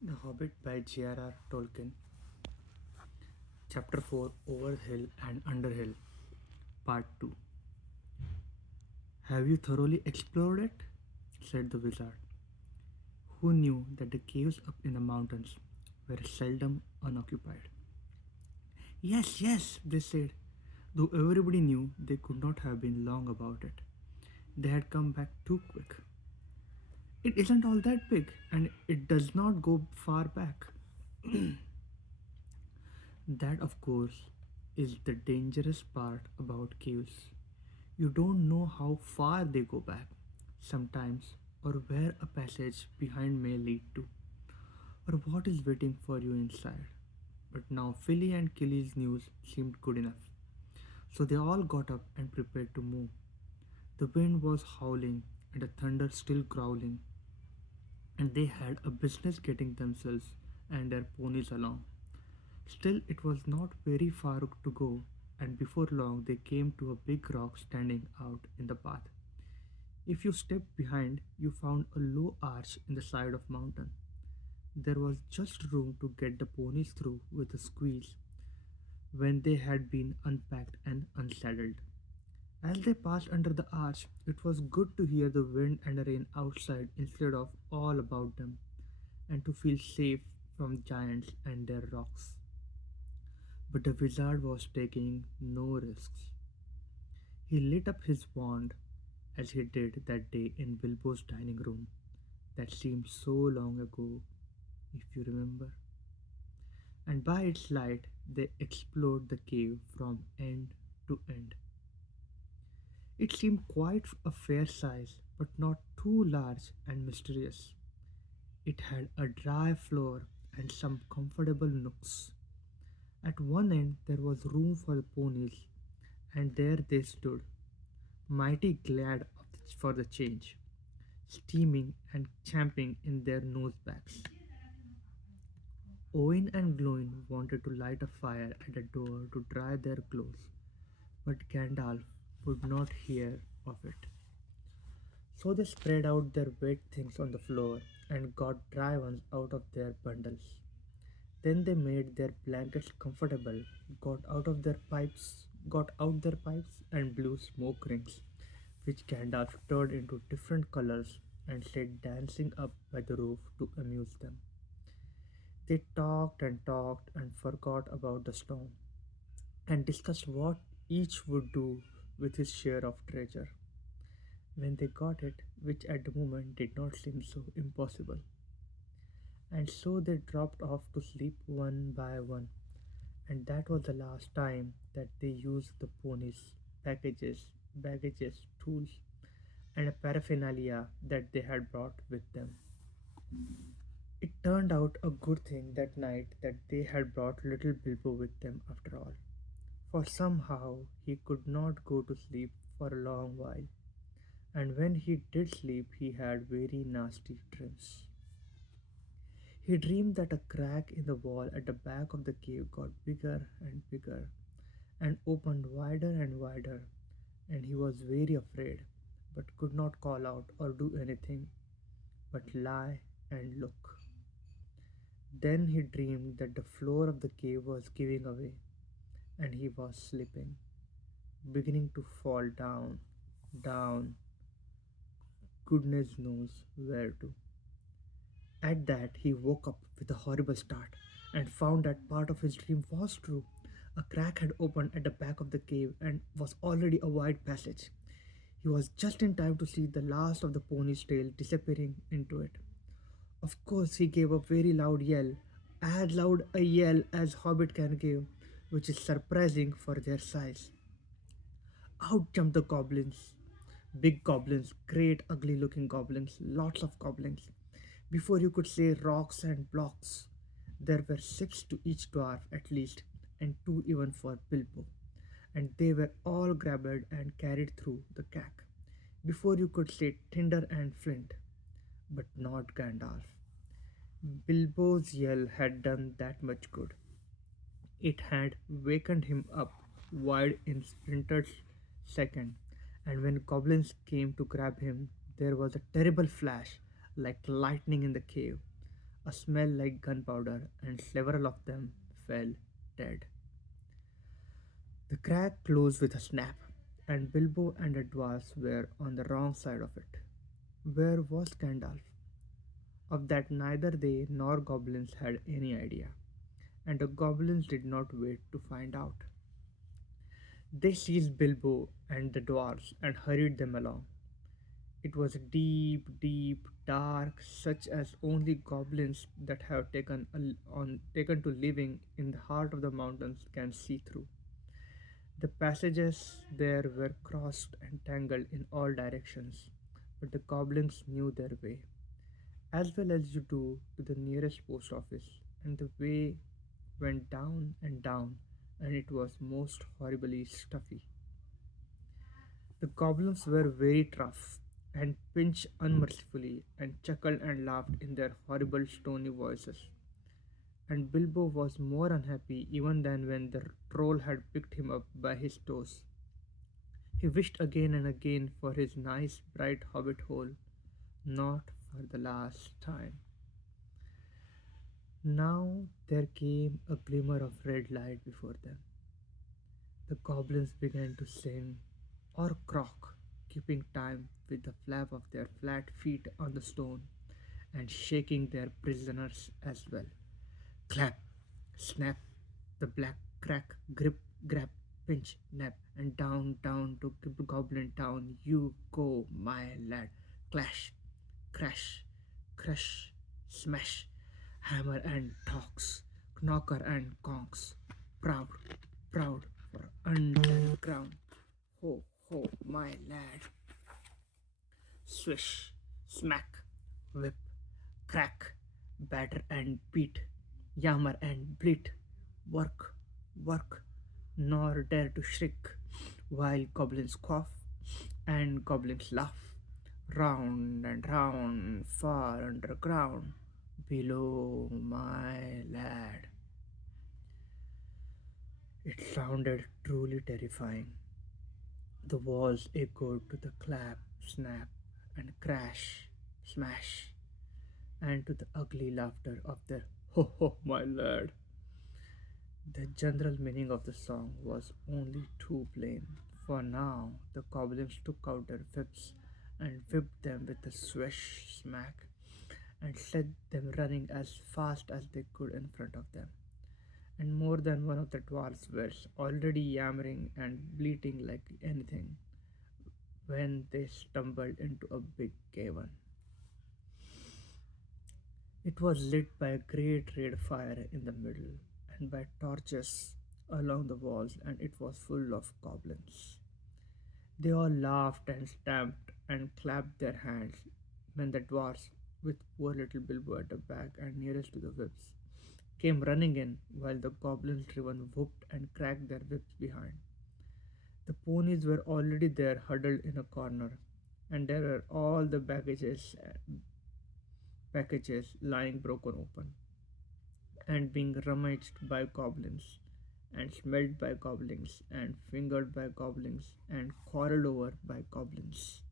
The Hobbit by J.R.R. Tolkien, Chapter 4 Over Hill and Under Hill, Part 2. Have you thoroughly explored it? Said the wizard, who knew that the caves up in the mountains were seldom unoccupied. Yes, yes, they said, though everybody knew they could not have been long about it. They had come back too quick. It isn't all that big, and it does not go far back. That, of course, is the dangerous part about caves. You don't know how far they go back, sometimes, or where a passage behind may lead to, or what is waiting for you inside. But now Philly and Killy's news seemed good enough, so they all got up and prepared to move. The wind was howling and the thunder still growling, and they had a business getting themselves and their ponies along. Still, it was not very far to go, and before long they came to a big rock standing out in the path. If you stepped behind, you found a low arch in the side of mountain. There was just room to get the ponies through with a squeeze when they had been unpacked and unsaddled. As they passed under the arch, it was good to hear the wind and the rain outside instead of all about them, and to feel safe from giants and their rocks. But the wizard was taking no risks. He lit up his wand as he did that day in Bilbo's dining room that seemed so long ago, if you remember. And by its light, they explored the cave from end to end. It seemed quite a fair size, but not too large and mysterious. It had a dry floor and some comfortable nooks. At one end, there was room for the ponies, and there they stood, mighty glad for the change, steaming and champing in their nosebacks. Owen and Gloin wanted to light a fire at the door to dry their clothes, but Gandalf would not hear of it. So they spread out their wet things on the floor and got dry ones out of their bundles. Then they made their blankets comfortable, got out their pipes and blew smoke rings, which Gandalf turned into different colors and set dancing up by the roof to amuse them. They talked and forgot about the storm and discussed what each would do with his share of treasure when they got it, which at the moment did not seem so impossible. And so they dropped off to sleep one by one, and that was the last time that they used the ponies, baggages, tools, and a paraphernalia that they had brought with them. It turned out a good thing that night that they had brought little Bilbo with them after all, for somehow he could not go to sleep for a long while, and when he did sleep, he had very nasty dreams. He dreamed that a crack in the wall at the back of the cave got bigger and bigger and opened wider and wider, and he was very afraid, but could not call out or do anything but lie and look. Then he dreamed that the floor of the cave was giving away, and he was slipping, beginning to fall down, down, goodness knows where to. At that, he woke up with a horrible start and found that part of his dream was true. A crack had opened at the back of the cave and was already a wide passage. He was just in time to see the last of the pony's tail disappearing into it. Of course, he gave a very loud yell, as loud a yell as Hobbit can give, which is surprising for their size. Out jumped the goblins. Big goblins, great ugly looking goblins, lots of goblins. Before you could say rocks and blocks, there were six to each dwarf at least, and two even for Bilbo, and they were all grabbed and carried through the crack. Before you could say tinder and flint, but not Gandalf. Bilbo's yell had done that much good. It had wakened him up wide in splintered second, and when goblins came to grab him, there was a terrible flash like lightning in the cave. a smell like gunpowder, and several of them fell dead. The crack closed with a snap, and Bilbo and the dwarfs were on the wrong side of it. Where was Gandalf? Of that neither they nor goblins had any idea, and the goblins did not wait to find out. They seized Bilbo and the dwarfs and hurried them along. It was deep, deep, dark, such as only goblins that have taken to living in the heart of the mountains can see through. The passages there were crossed and tangled in all directions, but the goblins knew their way, as well as you do to the nearest post office, and the way went down and down, and it was most horribly stuffy. The goblins were very rough, and pinched unmercifully, and chuckled and laughed in their horrible stony voices. And Bilbo was more unhappy even than when the troll had picked him up by his toes. He wished again and again for his nice bright hobbit hole, not for the last time. Now there came a glimmer of red light before them. The goblins began to sing or croak, keeping time with the flap of their flat feet on the stone and shaking their prisoners as well. Clap, snap, the black crack, grip, grab, pinch, nap, and down, down to Goblin Town you go, my lad. Clash, crash, crush, smash, hammer and talks, knocker and conks. Proud, proud for undone crown. Ho, ho, my lad. Swish, smack, whip, crack, batter and beat, yammer and bleat, work, work, nor dare to shriek, while goblins cough and goblins laugh, round and round, far underground, below my lad. It sounded truly terrifying. The walls echoed to the clap, snap, and crash, smash, and to the ugly laughter of their ho ho, my lad. The general meaning of the song was only too plain, for now the goblins took out their whips and whipped them with a swish smack and set them running as fast as they could in front of them. And more than one of the dwarfs were already yammering and bleating like anything when they stumbled into a big cavern. It was lit by a great red fire in the middle and by torches along the walls, and it was full of goblins. They all laughed and stamped and clapped their hands when the dwarfs, with poor little Bilbo at the back and nearest to the whips, came running in, while the goblins driven whooped and cracked their whips behind. The ponies were already there huddled in a corner, and there were all the packages lying broken open and being rummaged by goblins and smelled by goblins and fingered by goblins and quarreled over by goblins.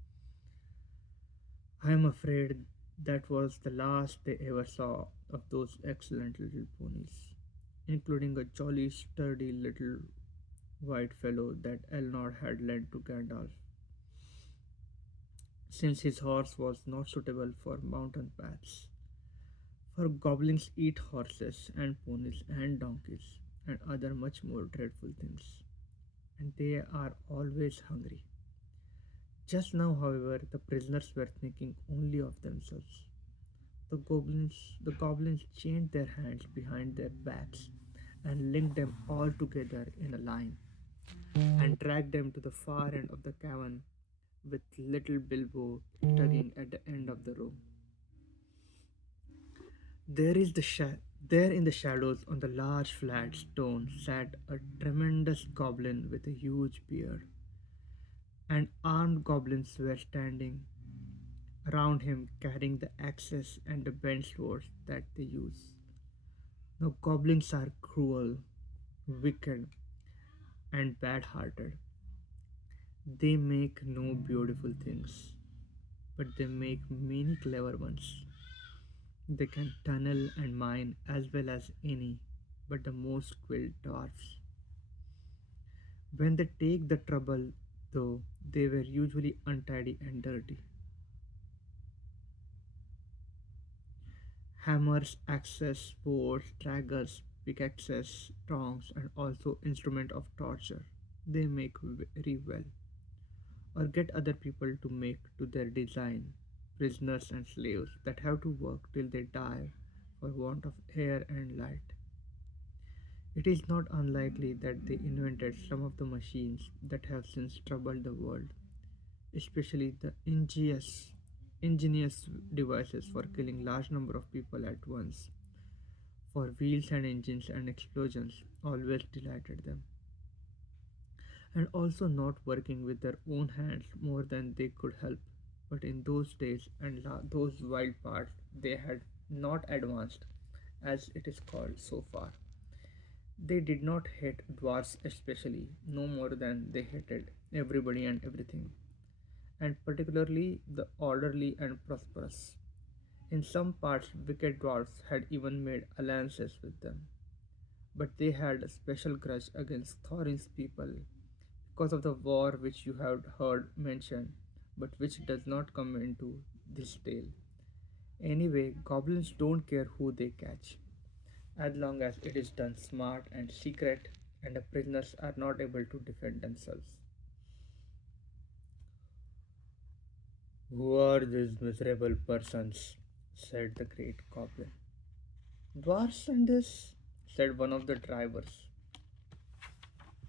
I am afraid that was the last they ever saw of those excellent little ponies, including a jolly sturdy little white fellow that Elnor had lent to Gandalf, since his horse was not suitable for mountain paths. For goblins eat horses and ponies and donkeys and other much more dreadful things, and they are always hungry. Just now, however, the prisoners were thinking only of themselves. The goblins chained their hands behind their backs and linked them all together in a line and dragged them to the far end of the cavern with little Bilbo tugging at the end of the rope. There in the shadows on the large flat stone sat a tremendous goblin with a huge beard, and armed goblins were standing around him carrying the axes and the bent swords that they use. Now goblins are cruel, wicked, and bad-hearted. They make no beautiful things, but they make many clever ones. They can tunnel and mine as well as any, but the most skilled dwarfs. When they take the trouble, though, they were usually untidy and dirty. Hammers, axes, swords, daggers, pickaxes, tongs, and also instrument of torture. They make very well, or get other people to make to their design. Prisoners and slaves that have to work till they die for want of air and light. It is not unlikely that they invented some of the machines that have since troubled the world, especially the ingenious devices for killing large number of people at once. For wheels and engines and explosions always delighted them, and also not working with their own hands more than they could help. But in those days and those wild parts, they had not advanced, as it is called, so far. They did not hate dwarfs especially, no more than they hated everybody and everything, and particularly the orderly and prosperous. In some parts, wicked dwarfs had even made alliances with them, but they had a special grudge against Thorin's people because of the war which you have heard mentioned, but which does not come into this tale. Anyway, goblins don't care who they catch, as long as it is done smart and secret and the prisoners are not able to defend themselves. Who are these miserable persons? Said the great goblin. Dwarfs and this, said one of the drivers,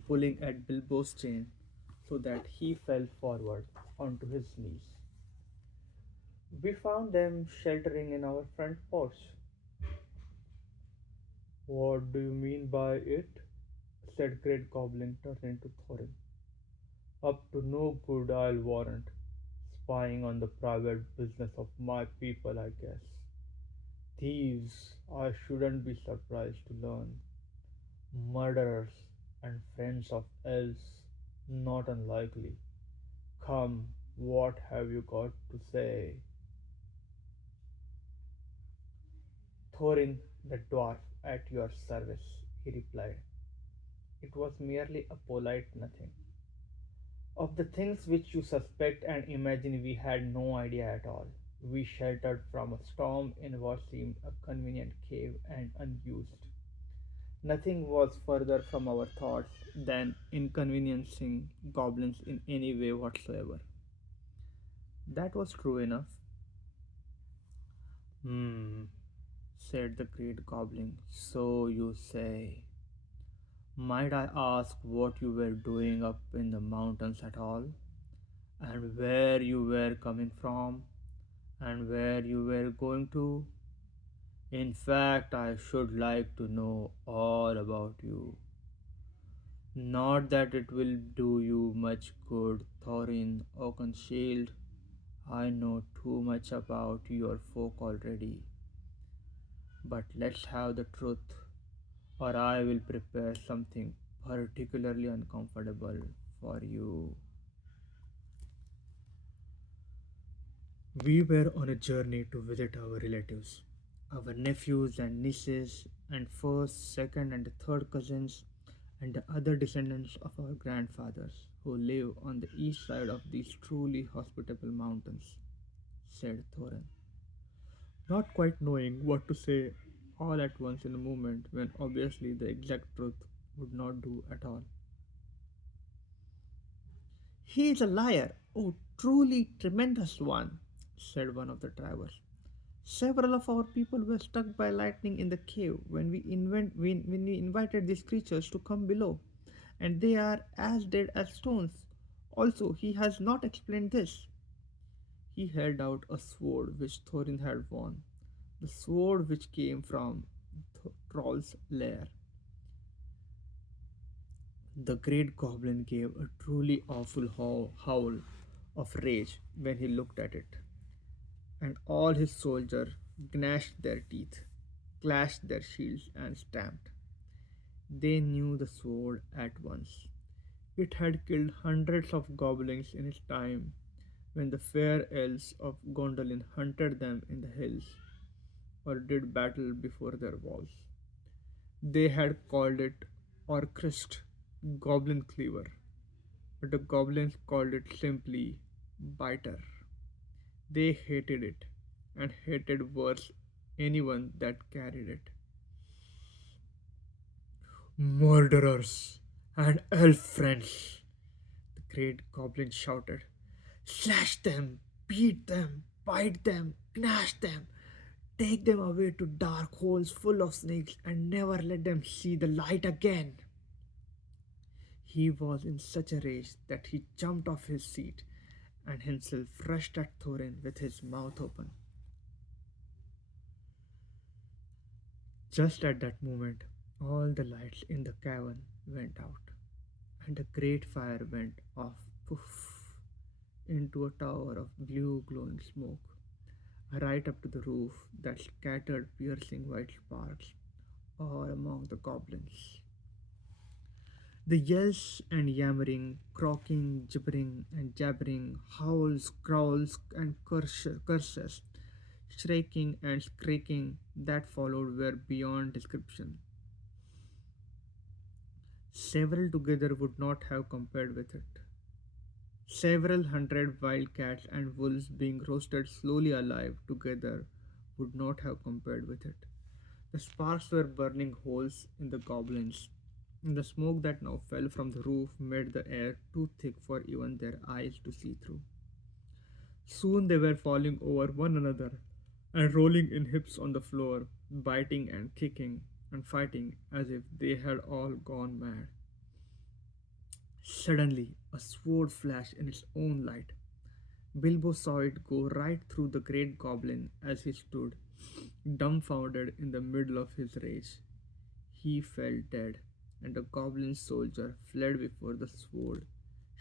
pulling at Bilbo's chain so that he fell forward onto his knees. We found them sheltering in our front porch. What do you mean by it? Said Great Goblin, turning to Thorin. Up to no good, I'll warrant. Spying on the private business of my people, I guess. Thieves, I shouldn't be surprised to learn. Murderers and friends of elves, not unlikely. Come, what have you got to say? Thorin the dwarf at your service, he replied. It was merely a polite nothing. Of the things which you suspect and imagine, we had no idea at all. We sheltered from a storm in what seemed a convenient cave and unused. Nothing was further from our thoughts than inconveniencing goblins in any way whatsoever. That was true enough. Hmm, said the great goblin. So you say. Might I ask what you were doing up in the mountains at all? And where you were coming from? And where you were going to? In fact, I should like to know all about you. Not that it will do you much good, Thorin Oakenshield. I know too much about your folk already. But let's have the truth, or I will prepare something particularly uncomfortable for you. We were on a journey to visit our relatives, our nephews and nieces, and first, second, and third cousins, and the other descendants of our grandfathers who live on the east side of these truly hospitable mountains, said Thorin, not quite knowing what to say all at once in a moment when obviously the exact truth would not do at all. He is a liar, oh, truly tremendous one, said one of the drivers. Several of our people were struck by lightning in the cave when we invited these creatures to come below, and they are as dead as stones. Also, he has not explained this. He held out a sword which Thorin had worn, the sword which came from Troll's lair. The great goblin gave a truly awful howl of rage when he looked at it, and all his soldiers gnashed their teeth, clashed their shields, and stamped. They knew the sword at once. It had killed hundreds of goblins in its time when the fair elves of Gondolin hunted them in the hills. or did battle before their walls. They had called it Orcrist, Goblin Cleaver, but the goblins called it simply Biter. They hated it, and hated worse anyone that carried it. Murderers and elf friends, the great goblin shouted. Slash them, beat them, bite them, gnash them, take them away to dark holes full of snakes, and never let them see the light again. He was in such a rage that he jumped off his seat and himself rushed at Thorin with his mouth open. Just at that moment, all the lights in the cavern went out, and a great fire went off, poof, into a tower of blue glowing smoke, right up to the roof that scattered piercing white sparks all among the goblins. The yells and yammering, croaking, gibbering and jabbering, howls, growls, and curses, shrieking and shrieking that followed were beyond description. Several together would not have compared with it. Several hundred wild cats and wolves being roasted slowly alive together would not have compared with it. The sparks were burning holes in the goblins, and the smoke that now fell from the roof made the air too thick for even their eyes to see through. Soon they were falling over one another and rolling in hips on the floor, biting and kicking and fighting as if they had all gone mad. Suddenly, a sword flashed in its own light. Bilbo saw it go right through the great goblin as he stood, dumbfounded in the middle of his rage. He fell dead, and the goblin soldier fled before the sword,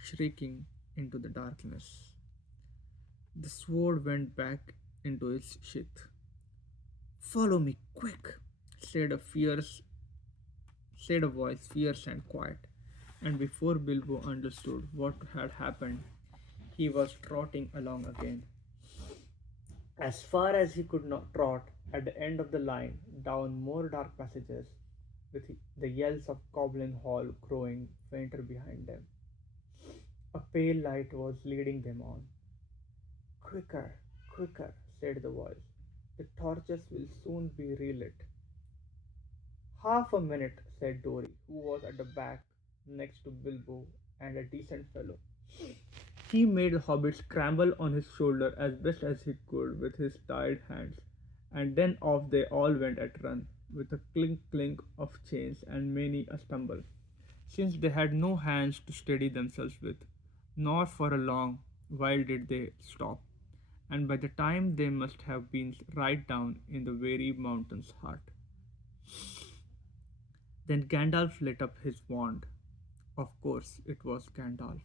shrieking into the darkness. The sword went back into its sheath. Follow me, quick, said a fierce said a voice fierce and quiet, and before Bilbo understood what had happened, he was trotting along again. As far as he could not trot, at the end of the line, down more dark passages, with the yells of Goblin Hall growing fainter behind them. A pale light was leading them on. Quicker, quicker, said the voice. The torches will soon be relit. Half a minute, said Dory, who was at the back next to Bilbo and a decent fellow. He made the hobbit scramble on his shoulder as best as he could with his tired hands, and then off they all went at run, with a clink clink of chains and many a stumble, since they had no hands to steady themselves with, nor for a long while did they stop, and by the time they must have been right down in the very mountain's heart. Then Gandalf lit up his wand. Of course, it was Gandalf.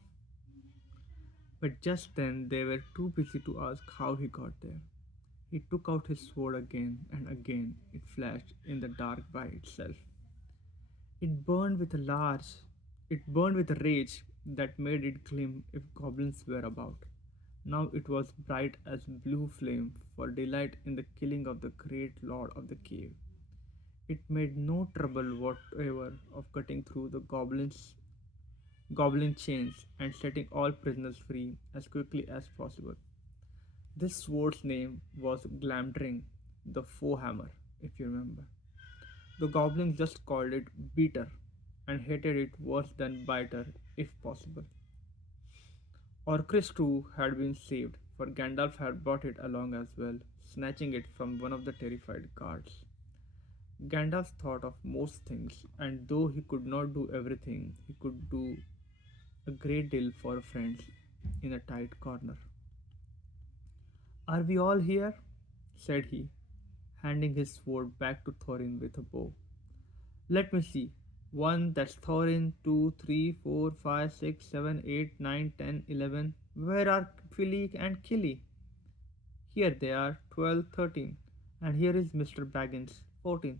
But just then they were too busy to ask how he got there. He took out his sword again, and again it flashed in the dark by itself. It burned with a large, it burned with a rage that made it gleam if goblins were about. Now it was bright as blue flame for delight in the killing of the great lord of the cave. It made no trouble whatever of cutting through the goblin chains and setting all prisoners free as quickly as possible. This sword's name was Glamdring, the Foehammer, if you remember. The goblins just called it Beater and hated it worse than Biter if possible. Orcris too had been saved, for Gandalf had brought it along as well, snatching it from one of the terrified guards. Gandalf thought of most things, and though he could not do everything, he could do a great deal for friends in a tight corner. Are we all here? Said he, handing his sword back to Thorin with a bow. Let me see. One, that's Thorin. Two, three, four, five, six, seven, 8, 9, 10, 11. Where are Philly and Killy? Here they are, 12, 13. And here is Mr. Baggins, 14.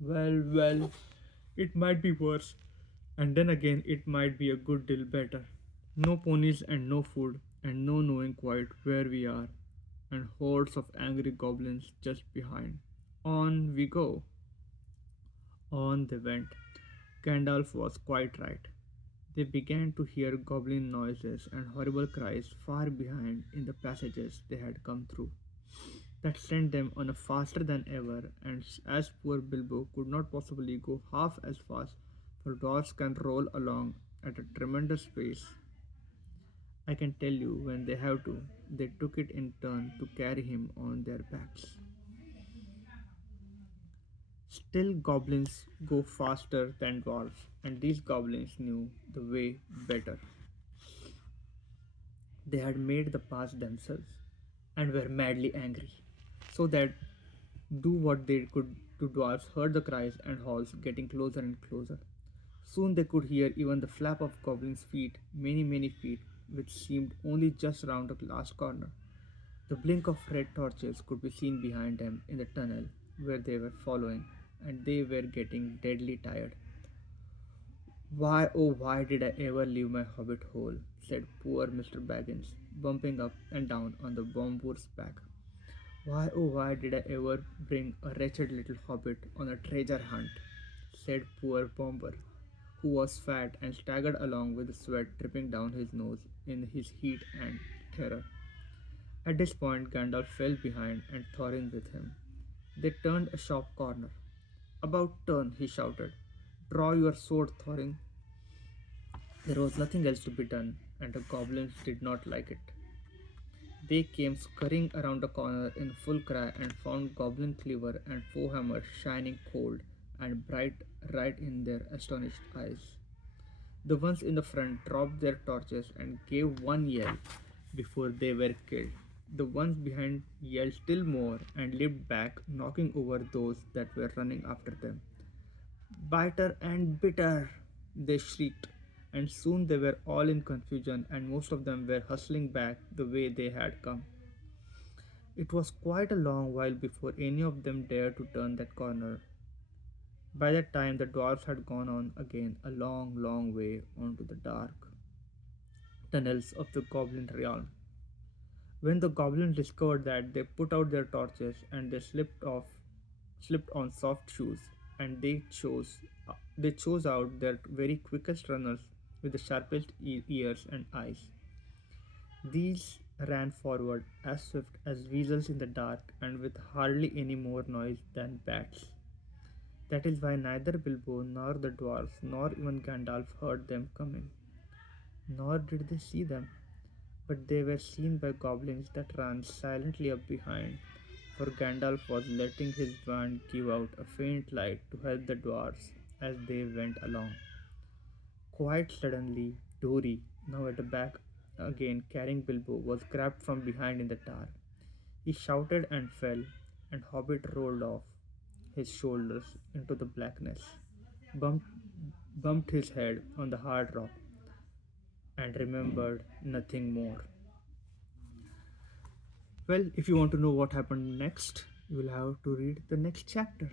Well, it might be worse. And then again, it might be a good deal better. No ponies and no food, and no knowing quite where we are, and hordes of angry goblins just behind. On we go. On they went. Gandalf was quite right. They began to hear goblin noises and horrible cries far behind in the passages they had come through. That sent them on a faster than ever, and as poor Bilbo could not possibly go half as fast, for dwarfs can roll along at a tremendous pace. I can tell you when they have to, they took it in turn to carry him on their backs. Still, goblins go faster than dwarfs, and these goblins knew the way better. They had made the pass themselves and were madly angry. So that do what they could to dwarfs heard the cries and howls getting closer and closer. Soon they could hear even the flap of goblins' feet, many, many feet, which seemed only just round the last corner. The blink of red torches could be seen behind them in the tunnel where they were following, and they were getting deadly tired. Why, oh, why did I ever leave my hobbit hole? Said poor Mr. Baggins, bumping up and down on the Bombur's back. Why, oh, why did I ever bring a wretched little hobbit on a treasure hunt? Said poor Bomber, who was fat and staggered along with the sweat dripping down his nose in his heat and terror. At this point, Gandalf fell behind and Thorin with him. They turned a sharp corner. About turn, he shouted. Draw your sword, Thorin. There was nothing else to be done, and the goblins did not like it. They came scurrying around the corner in full cry and found Goblin Cleaver and Foehammer shining cold and bright right in their astonished eyes. The ones in the front dropped their torches and gave one yell before they were killed. The ones behind yelled still more and leaped back, knocking over those that were running after them. Biter and bitter! They shrieked, and soon they were all in confusion, and most of them were hustling back the way they had come. It was quite a long while before any of them dared to turn that corner. By that time, the dwarfs had gone on again a long, long way onto the dark tunnels of the goblin realm. When the goblins discovered that, they put out their torches and they slipped on soft shoes, and they chose out their very quickest runners with the sharpest ears and eyes. These ran forward as swift as weasels in the dark and with hardly any more noise than bats. That is why neither Bilbo nor the dwarfs nor even Gandalf heard them coming, nor did they see them, but they were seen by goblins that ran silently up behind, for Gandalf was letting his wand give out a faint light to help the dwarfs as they went along. Quite suddenly, Dory, now at the back again carrying Bilbo, was grabbed from behind in the tar. He shouted and fell, and Hobbit rolled off his shoulders into the blackness, bumped, bumped his head on the hard rock, and remembered nothing more. Well, if you want to know what happened next, you will have to read the next chapter.